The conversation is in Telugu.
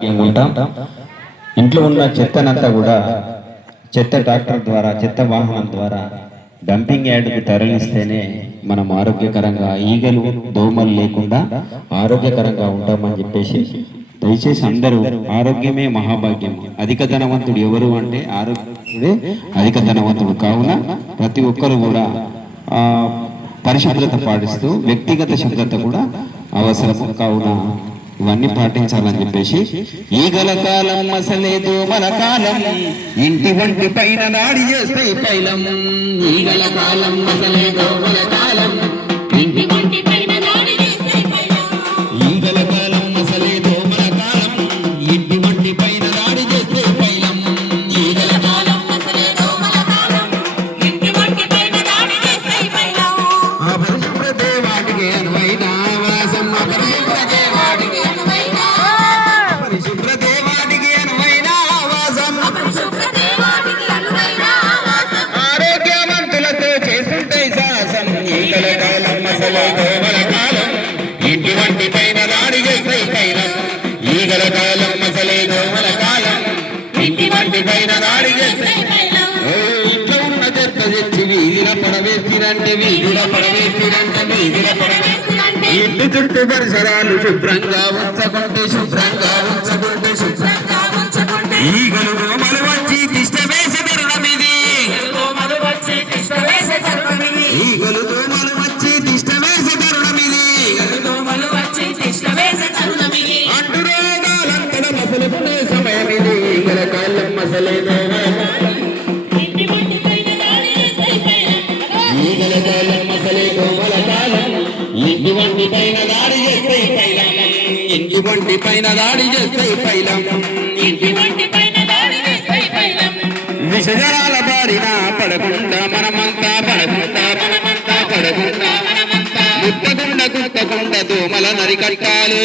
ఉంటాం. ఇంట్లో ఉన్న చెత్తనంతా కూడా చెత్త ట్రాక్టర్ ద్వారా చెత్త వాహనం ద్వారా డంపింగ్ యార్డుకు తరలిస్తేనే మనం ఆరోగ్యకరంగా ఈగలు దోమలు లేకుండా ఆరోగ్యకరంగా ఉంటామని చెప్పేసి దయచేసి అందరూ ఆరోగ్యమే మహాభాగ్యం. అధిక ధనవంతుడు ఎవరు అంటే ఆరోగ్యుడే అధిక ధనవంతుడు. కావున ప్రతి ఒక్కరు కూడా పరిశుభ్రత పాటిస్తూ వ్యక్తిగత శుభ్రత కూడా అవసరము. కావున ఇవన్నీ పాటించాలని చెప్పేసి ఈగల కాలం మసలే దోమల కాలం ఇంటి వంటి పైన దాడి చేస్తే పైలం. ఈగల కాలం మసలే దోమల కాలం ఇంటి వంటి పైన దాడి చేస్తే పైలం. ఈగల కాలం మసలే దోమల కాలం ఇంటి వంటి పైన దాడి చేస్తే పైలం. ఈగల కాలం మసలే దోమల కాలం ఇంటి వంటి పైన దాడి చేస్తే పైలం. ఆ పరిశుభ్రతే వాటికి అనువైన వాసం. ఆరోగ్యవంతులతో చేస్తుంటాయి సాహసం. ఈగల కాలం మసలే దోమల కాలం ఇంటి వంటి పైన దాడి చేస్తే పైలం. ఈగల కాలం మసలే దోమల కాలం ఇంటి వంటి పైన దాడి చేస్తే పైలం. ఇంట్లో ఉన్న చెత్త తెచ్చి వీధిలో పడవేసిరంటే వీధిలో పడవేసిరంటే వీధిలో పడవేసిరంటే ఇంటి చుట్టూ పరిసరాలు శుభ్రంగా ఉంచకుంటే శుభ్రంగా ఉంచకుంటే శుభ్రంగా ఉంచకుంటే ఈగలు దోమలు వచ్చి తిష్ట వేసే తరుణం ఇది. ఈగలు దోమలు వచ్చి తిష్ట వేసే తరుణం ఇది. ఈగలు దోమలు వచ్చి తిష్ట వేసే తరుణం ఇది. ఈగలు దోమలు వచ్చి తిష్ట వేసే తరుణం ఇది. అంటు రోగాలంతట మసలుకునే సమయం ఇది. ఈగల కాలం మసలే దోమల కాలం ఇంటి వంటి పైన దాడి చేస్తే పైలం. ఈగల కాలం మసలే దోమల కాలం ఇంటి వంటి పైన దాడి చేస్తే పైలం. ఇంటి వంటి పైన దాడి చేస్తే పైలం. ఇంటి వంటి పైన దాడి చేస్తే పైలం. విషజరాల బారిన పడకుండా మనమంతా పడకుండా మనమంతా పడకుండా మనమంతా ముట్టకుండా కుట్టకుండా దోమల నరికట్టాలి.